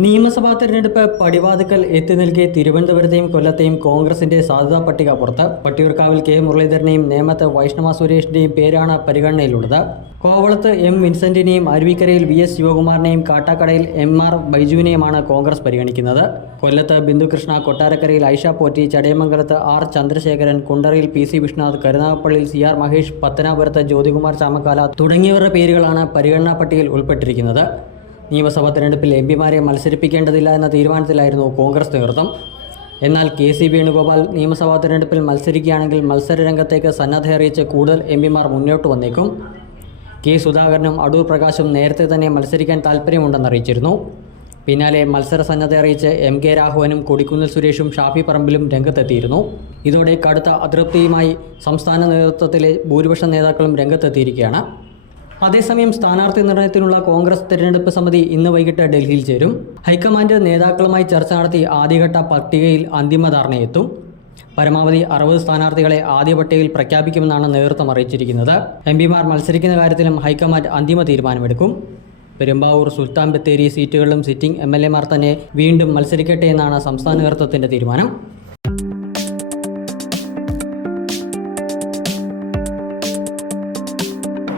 നിയമസഭാ തെരഞ്ഞെടുപ്പ് പടിവാതിക്കൽ എത്തി നിൽക്കെ തിരുവനന്തപുരത്തെയും കൊല്ലത്തെയും കോൺഗ്രസിന്റെ സാധ്യതാ പട്ടിക പുറത്ത്. വട്ടിയൂർക്കാവിൽ കെ മുരളീധരനെയും നേമത്ത് വൈഷ്ണവ സുരേഷിന്റെയും പേരാണ് പരിഗണനയിലുള്ളത്. കോവളത്ത് എം വിൻസെന്റിനെയും അരുവിക്കരയിൽ വി എസ് ശിവകുമാറിനെയും കാട്ടാക്കടയിൽ എം ആർ ബൈജുവിനെയുമാണ് കോൺഗ്രസ് പരിഗണിക്കുന്നത്. കൊല്ലത്ത് ബിന്ദുകൃഷ്ണ, കൊട്ടാരക്കരയിൽ ഐഷ പോറ്റി, ചടയമംഗലത്ത് ആർ ചന്ദ്രശേഖരൻ, കുണ്ടറയിൽ പി സി വിശ്വനാഥ്, കരുനാഗപ്പള്ളിയിൽ സി ആർ മഹേഷ്, പത്തനാപുരത്ത് ജ്യോതികുമാർ ചാമക്കാല തുടങ്ങിയവരുടെ പേരുകളാണ് പരിഗണനാ പട്ടികയിൽ ഉൾപ്പെട്ടിരിക്കുന്നത്. നിയമസഭാ തെരഞ്ഞെടുപ്പിൽ എം പിമാരെ മത്സരിപ്പിക്കേണ്ടതില്ല എന്ന തീരുമാനത്തിലായിരുന്നു കോൺഗ്രസ് നേതൃത്വം. എന്നാൽ കെ സി വേണുഗോപാൽ നിയമസഭാ തെരഞ്ഞെടുപ്പിൽ മത്സരിക്കുകയാണെങ്കിൽ മത്സരരംഗത്തേക്ക് സന്നദ്ധ അറിയിച്ച് കൂടുതൽ എം പിമാർ മുന്നോട്ട് വന്നേക്കും. കെ സുധാകരനും അടൂർ പ്രകാശും നേരത്തെ തന്നെ മത്സരിക്കാൻ താൽപ്പര്യമുണ്ടെന്ന് അറിയിച്ചിരുന്നു. പിന്നാലെ മത്സര സന്നദ്ധ അറിയിച്ച് എം കെ രാഘവനും കൊടിക്കുന്നിൽ സുരേഷും ഷാഫി പറമ്പിലും രംഗത്തെത്തിയിരുന്നു. ഇതോടെ കടുത്ത അതൃപ്തിയുമായി സംസ്ഥാന നേതൃത്വത്തിലെ ഭൂരിപക്ഷം നേതാക്കളും രംഗത്തെത്തിയിരിക്കുകയാണ്. അതേസമയം സ്ഥാനാർത്ഥി നിർണയത്തിനുള്ള കോൺഗ്രസ് തെരഞ്ഞെടുപ്പ് സമിതി ഇന്ന് വൈകിട്ട് ഡൽഹിയിൽ ചേരും. ഹൈക്കമാൻഡ് നേതാക്കളുമായി ചർച്ച നടത്തി ആദ്യഘട്ട പട്ടികയിൽ അന്തിമ ധാരണയെത്തും. പരമാവധി 60 സ്ഥാനാർത്ഥികളെ ആദ്യ പട്ടികയിൽ പ്രഖ്യാപിക്കുമെന്നാണ് നേതൃത്വം അറിയിച്ചിരിക്കുന്നത്. എം പിമാർ മത്സരിക്കുന്ന കാര്യത്തിലും ഹൈക്കമാൻഡ് അന്തിമ തീരുമാനമെടുക്കും. പെരുമ്പാവൂർ, സുൽത്താൻ ബത്തേരി സീറ്റുകളിലും സിറ്റിംഗ് എം എൽ എമാർ തന്നെ വീണ്ടും മത്സരിക്കട്ടെ എന്നാണ് സംസ്ഥാന നേതൃത്വത്തിന്റെ തീരുമാനം.